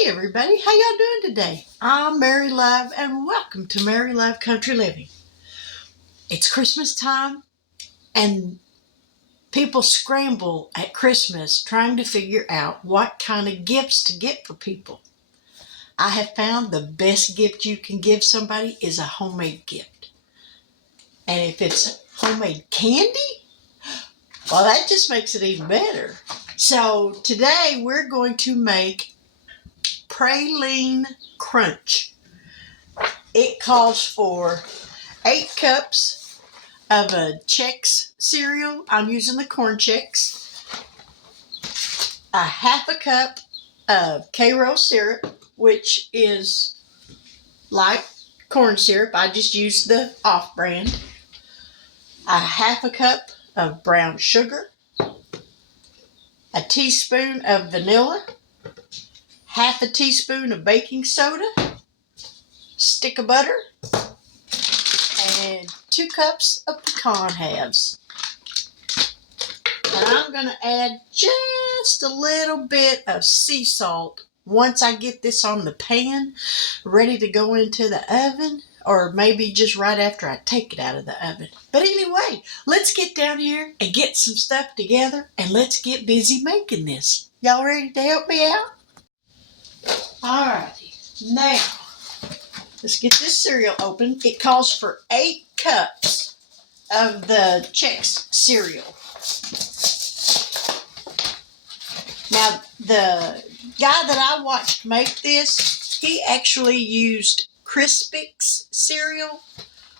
Hey everybody, how y'all doing today? I'm Mary Love and welcome to Mary Love Country Living. It's Christmas time and people scramble at Christmas trying to figure out what kind of gifts to get for people. I have found the best gift you can give somebody is a homemade gift. And if it's homemade candy, well, that just makes it even better. So today we're going to make Praline Crunch. It calls for 8 cups of a Chex cereal. I'm using the Corn Chex. A half a cup of Karo syrup, which is like corn syrup. I just used the off-brand. A half a cup of brown sugar. A teaspoon of vanilla. Half a teaspoon of baking soda. Stick of butter. And 2 cups of pecan halves. And I'm going to add just a little bit of sea salt once I get this on the pan, ready to go into the oven, or maybe just right after I take it out of the oven. But anyway, let's get down here and get some stuff together, and let's get busy making this. Y'all ready to help me out? Alrighty, now let's get this cereal open. It calls for 8 cups of the Chex cereal. Now, the guy that I watched make this, he actually used Crispix cereal,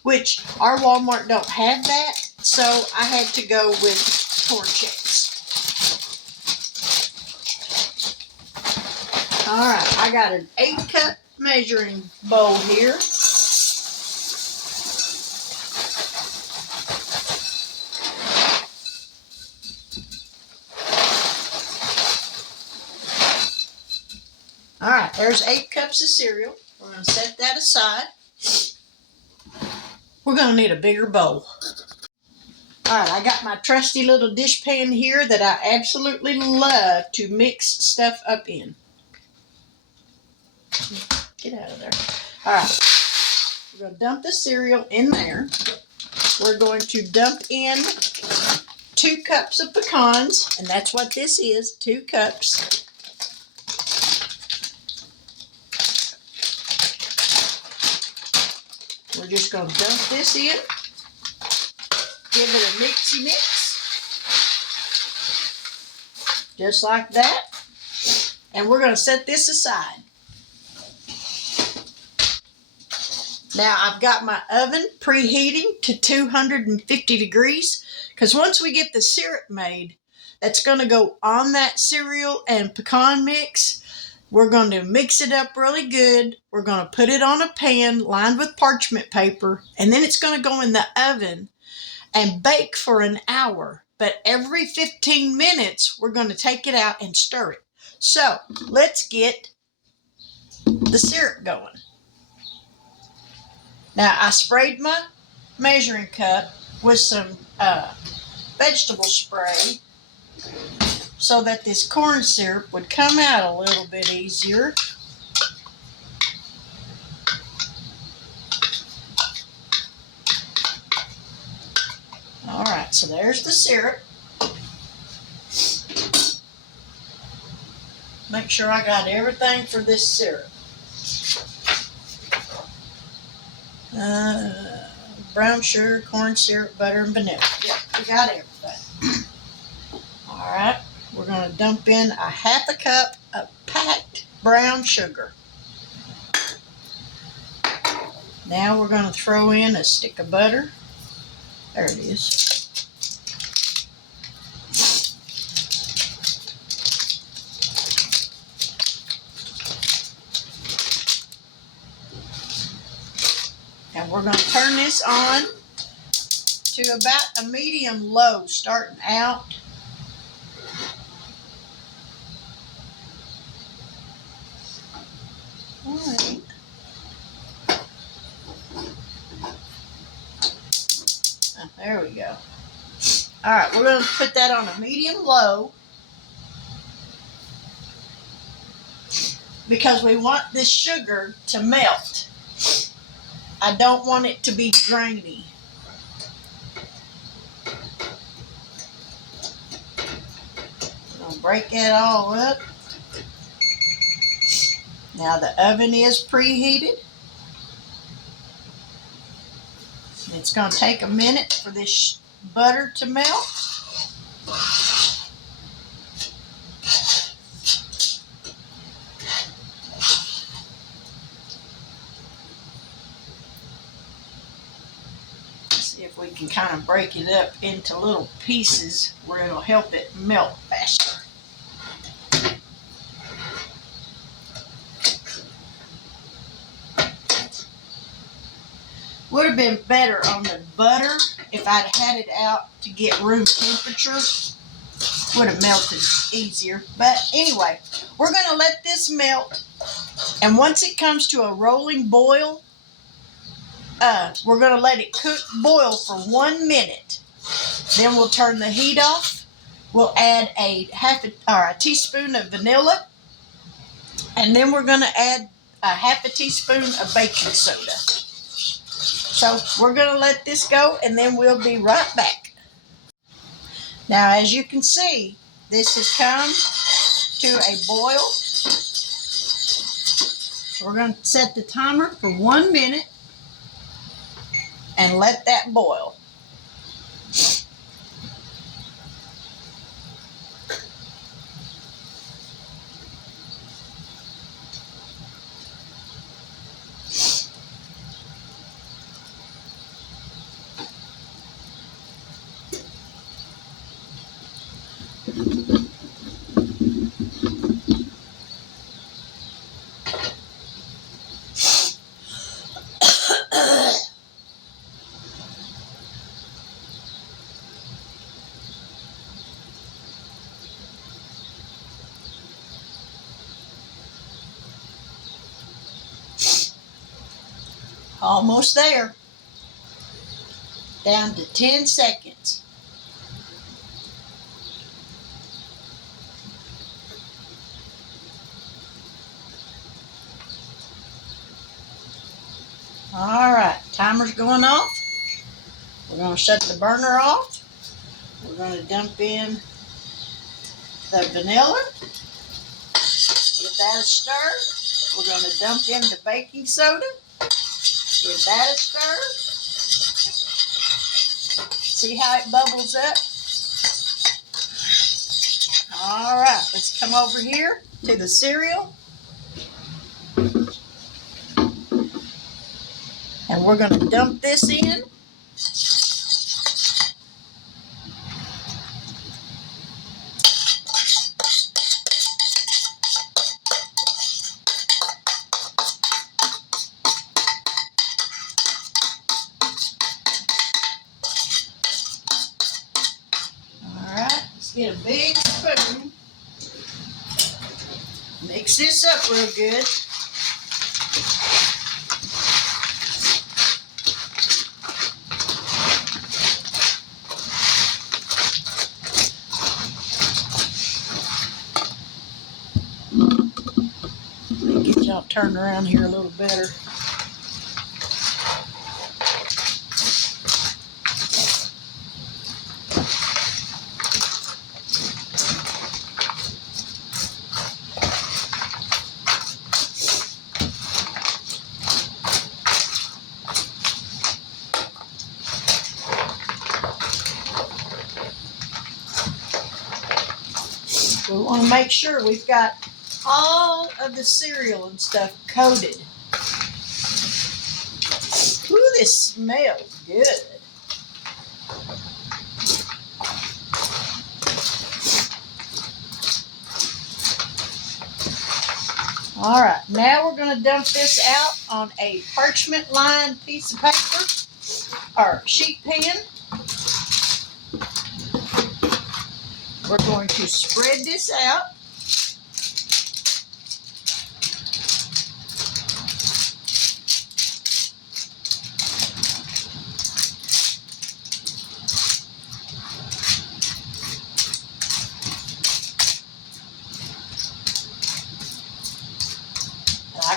which our Walmart don't have that, so I had to go with Corn Chex. All right, I got an 8-cup measuring bowl here. All right, there's 8 cups of cereal. We're going to set that aside. We're going to need a bigger bowl. All right, I got my trusty little dish pan here that I absolutely love to mix stuff up in. Get out of there. All right, we're going to dump the cereal in there. We're going to dump in 2 cups of pecans, and that's what this is, 2 cups. We're just going to dump this in, give it a mixy mix, just like that, and we're going to set this aside. Now I've got my oven preheating to 250 degrees, because once we get the syrup made, that's going to go on that cereal and pecan mix. We're going to mix it up really good. We're going to put it on a pan lined with parchment paper, and then it's going to go in the oven and bake for an hour. But every 15 minutes, we're going to take it out and stir it. So let's get the syrup going. Now, I sprayed my measuring cup with some vegetable spray so that this corn syrup would come out a little bit easier. All right, so there's the syrup. Make sure I got everything for this syrup. Brown sugar, corn syrup, butter, and vanilla. Yep, we got everything. All right, we're going to dump in a half a cup of packed brown sugar. Now we're going to throw in a stick of butter. There it is. And we're going to turn this on to about a medium low starting out. All right. There we go. All right, we're going to put that on a medium low. because we want this sugar to melt. I don't want it to be grainy. I'll break it all up. Now the oven is preheated. It's going to take a minute for this butter to melt. See if we can kind of break it up into little pieces where it'll help it melt faster. Would have been better on the butter if I'd had it out to get room temperature. Would have melted easier. But anyway, we're going to let this melt. And once it comes to a rolling boil, we're going to let it boil for 1 minute. Then we'll turn the heat off. We'll add a teaspoon of vanilla. And then we're going to add a half a teaspoon of baking soda. So we're going to let this go, and then we'll be right back. Now, as you can see, this has come to a boil. We're going to set the timer for 1 minute and let that boil. Almost there. Down to 10 seconds. All right, timer's going off. We're going to shut the burner off. We're going to dump in the vanilla. Give that a stir. We're going to dump in the baking soda. Give that a stir. See how it bubbles up? All right, let's come over here to the cereal. And we're going to dump this in. Get a big spoon. Mix this up real good. Get y'all turned around here a little better. We want to make sure we've got all of the cereal and stuff coated. Ooh, this smells good. All right, now we're going to dump this out on a parchment lined piece of paper or sheet pan. We're going to spread this out.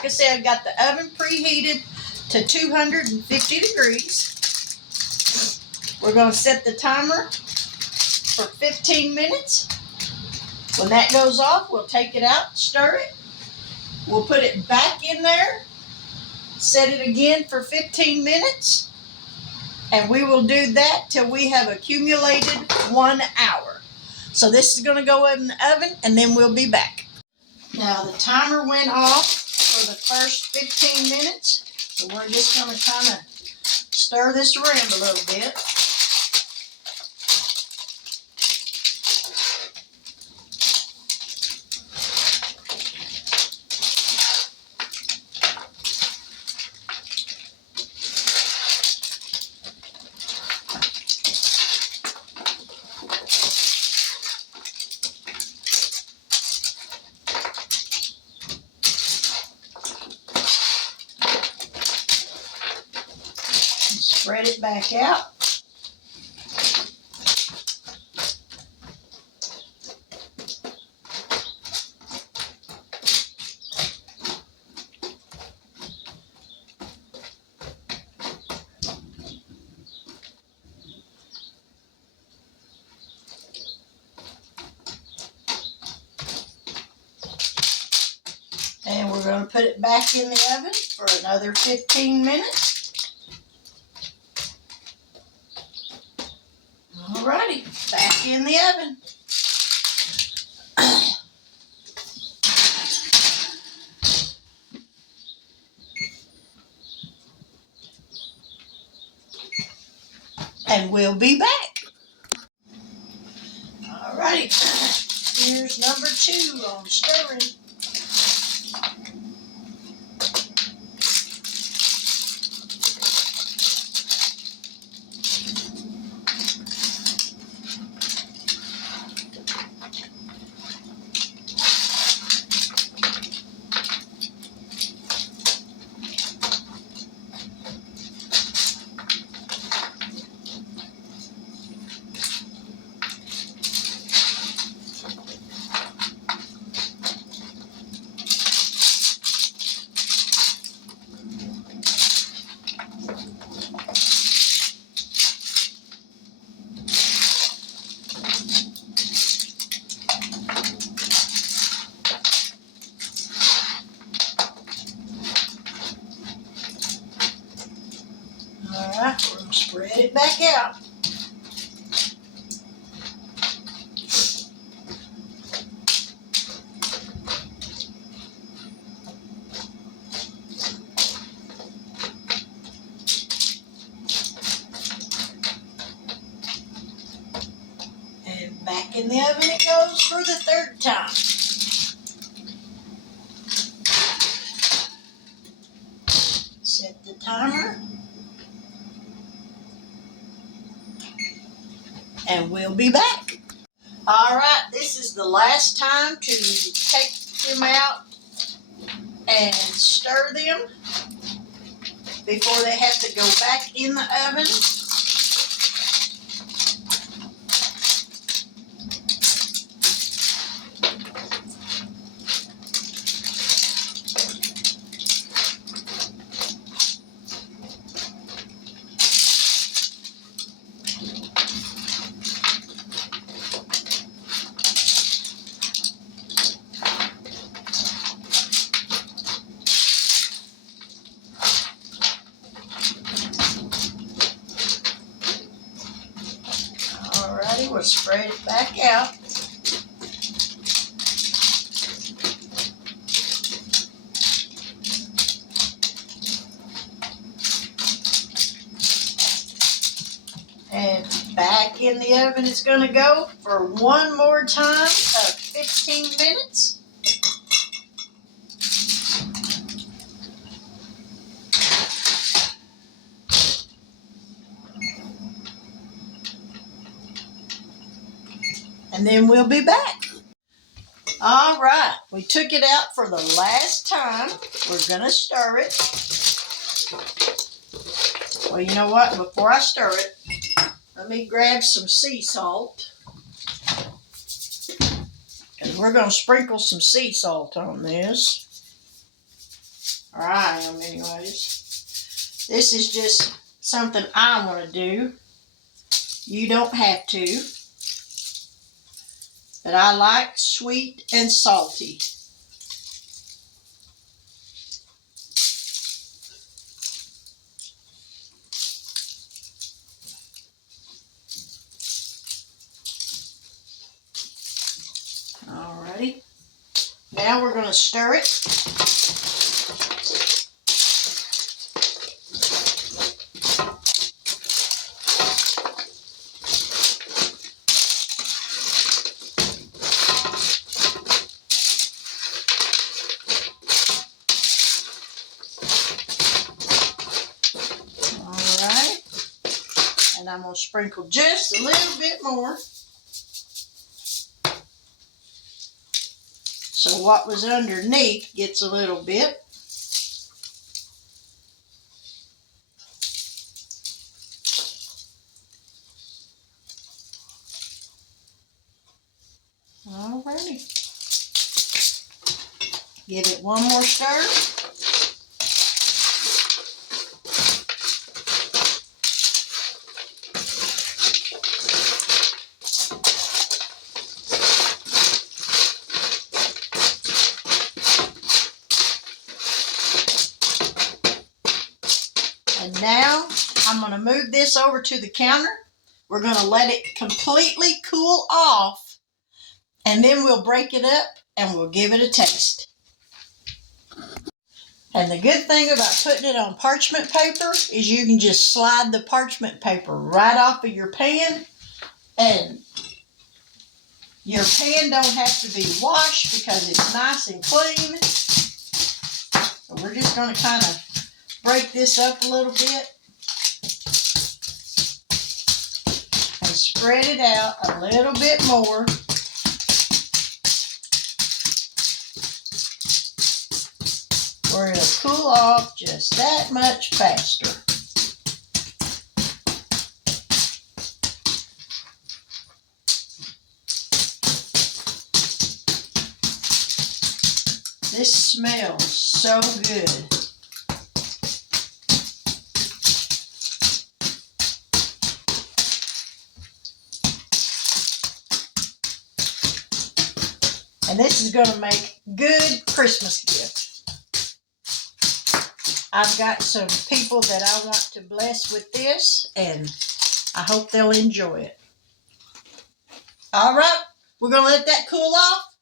like I said, I've got the oven preheated to 250 degrees. We're going to set the timer for 15 minutes. When that goes off, we'll take it out, stir it. We'll put it back in there, set it again for 15 minutes, and we will do that till we have accumulated 1 hour. So this is going to go in the oven, and then we'll be back. Now the timer went off for the first 15 minutes, so we're just going to kind of stir this around a little bit. Spread it back out. And we're going to put it back in the oven for another 15 minutes. Alrighty, back in the oven. And we'll be back. Alrighty, here's number 2 on stirring. Alright, we're going to spread it back out. And back in the oven it goes for the 3rd time. Set the timer. And we'll be back. Alright, this is the last time to take them out and stir them before they have to go back in the oven. We'll spread it back out. And back in the oven it's going to go for one more time of 15 minutes. And then we'll be back. All right, we took it out for the last time. We're gonna stir it. Well, you know what? Before I stir it, let me grab some sea salt. And we're gonna sprinkle some sea salt on this. Or I am anyways. This is just something I want to do. You don't have to. But I like sweet and salty. Alrighty. Now we're going to stir it. Alright. And I'm going to sprinkle just a little bit more. So what was underneath gets a little bit. Alrighty. Give it one more stir. And now I'm going to move this over to the counter. We're going to let it completely cool off, and then we'll break it up and we'll give it a taste. And the good thing about putting it on parchment paper is you can just slide the parchment paper right off of your pan, and your pan don't have to be washed because it's nice and clean. So we're just going to kind of break this up a little bit and spread it out a little bit more. Where it'll cool off just that much faster. This smells so good. And this is going to make good Christmas gifts. I've got some people that I want to bless with this, and I hope they'll enjoy it. All right, we're going to let that cool off,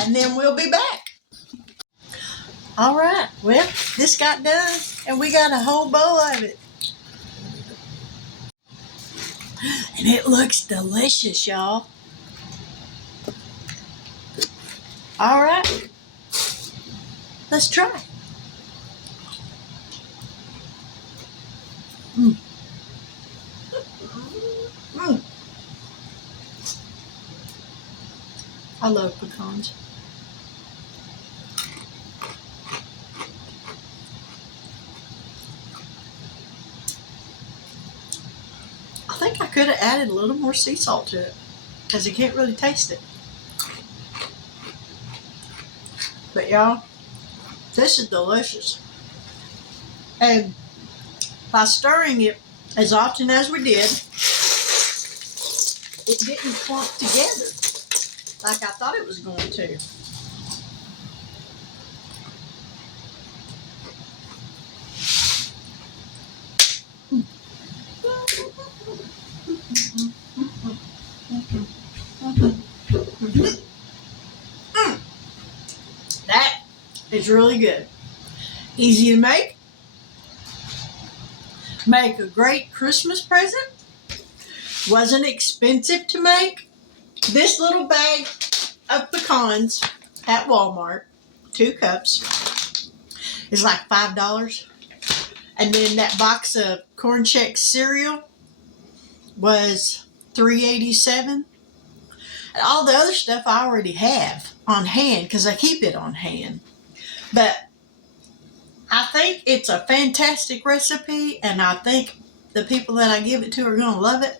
and then we'll be back. All right, well, this got done, and we got a whole bowl of it. And it looks delicious, y'all. All right, let's try it. Mm. Mm. I love pecans. I think I could have added a little more sea salt to it because you can't really taste it. But y'all, this is delicious. And by stirring it as often as we did, it didn't clump together like I thought it was going to. That is really good. Easy to make. Make a great Christmas present. Wasn't expensive to make. This little bag of pecans at Walmart, 2 cups, is like $5. And then that box of Corn Chex cereal was $3.87. And all the other stuff I already have on hand because I keep it on hand. But I think it's a fantastic recipe, and I think the people that I give it to are going to love it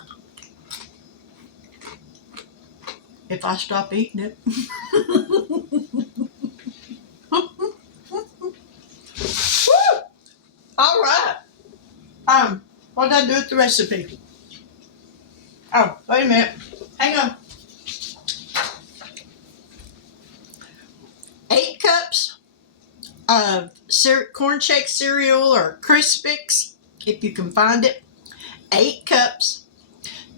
if I stop eating it. What did I do with the recipe? Oh, wait a minute. Hang on. 8 cups of Corn Chex cereal or Crispix, if you can find it. 8 cups.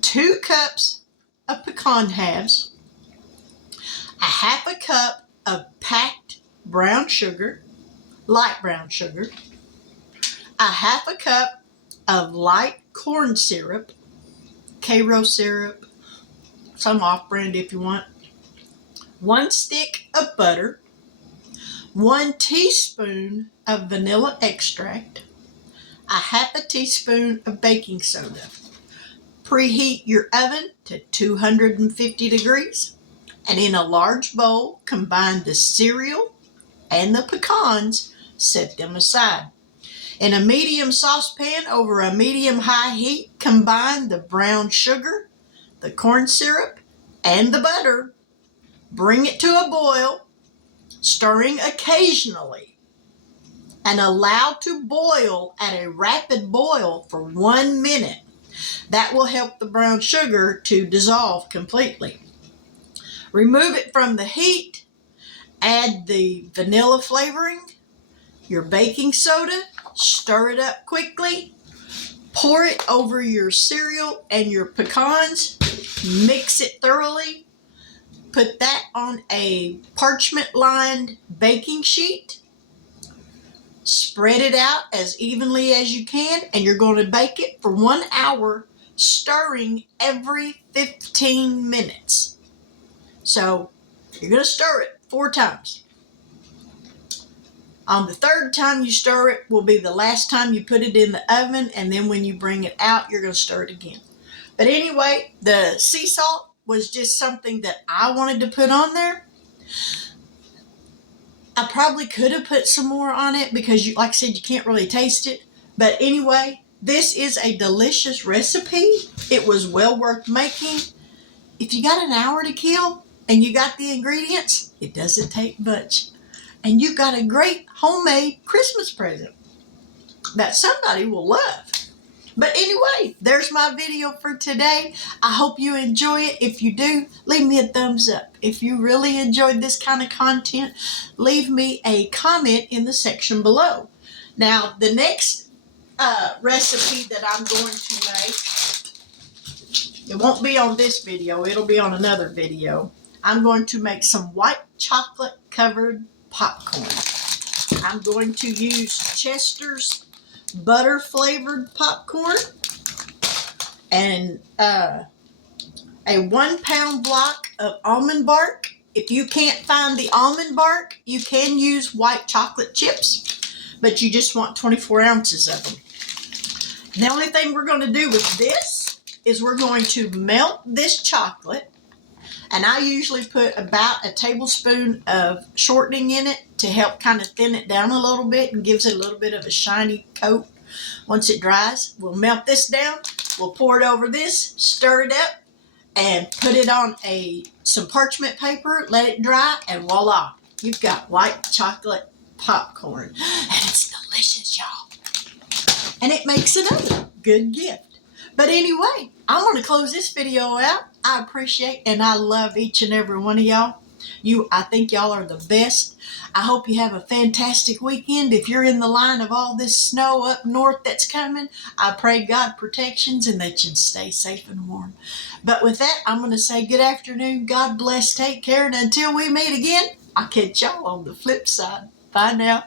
2 cups of pecan halves. A half a cup of packed brown sugar, light brown sugar. A half a cup of light corn syrup, Karo syrup, some off-brand if you want. 1 stick of butter. 1 teaspoon of vanilla extract. A half a teaspoon of baking soda. Preheat your oven to 250 degrees. And in a large bowl, combine the cereal and the pecans, set them aside. In a medium saucepan over a medium-high heat, combine the brown sugar, the corn syrup, and the butter. Bring it to a boil, stirring occasionally, and allow to boil at a rapid boil for 1 minute. That will help the brown sugar to dissolve completely. Remove it from the heat, add the vanilla flavoring, your baking soda, stir it up quickly, pour it over your cereal and your pecans, mix it thoroughly, put that on a parchment-lined baking sheet, spread it out as evenly as you can, and you're going to bake it for 1 hour, stirring every 15 minutes. So you're going to stir it 4 times. On the 3rd time you stir it will be the last time you put it in the oven, and then when you bring it out, you're going to stir it again. But anyway, the sea salt was just something that I wanted to put on there. I probably could have put some more on it because, like I said, you can't really taste it. But anyway, this is a delicious recipe. It was well worth making. If you got an hour to kill and you got the ingredients, it doesn't take much. And you got a great homemade Christmas present that somebody will love. But anyway, there's my video for today. I hope you enjoy it. If you do, leave me a thumbs up. If you really enjoyed this kind of content, leave me a comment in the section below. Now, the next recipe that I'm going to make, it won't be on this video. It'll be on another video. I'm going to make some white chocolate covered popcorn. I'm going to use Chester's butter flavored popcorn and a 1 pound block of almond bark. If you can't find the almond bark, you can use white chocolate chips, but you just want 24 ounces of them. The only thing we're going to do with this is we're going to melt this chocolate, and I usually put about a tablespoon of shortening in it to help kind of thin it down a little bit and gives it a little bit of a shiny coat once it dries. We'll melt this down, we'll pour it over this, stir it up, and put it on some parchment paper, let it dry, and voila, you've got white chocolate popcorn. And it's delicious, y'all. And it makes another good gift. But anyway, I'm going to close this video out. I appreciate and I love each and every one of y'all. I think y'all are the best. I hope you have a fantastic weekend. If you're in the line of all this snow up north that's coming, I pray God protections and that you stay safe and warm. But with that, I'm going to say good afternoon. God bless. Take care. And until we meet again, I'll catch y'all on the flip side. Bye now.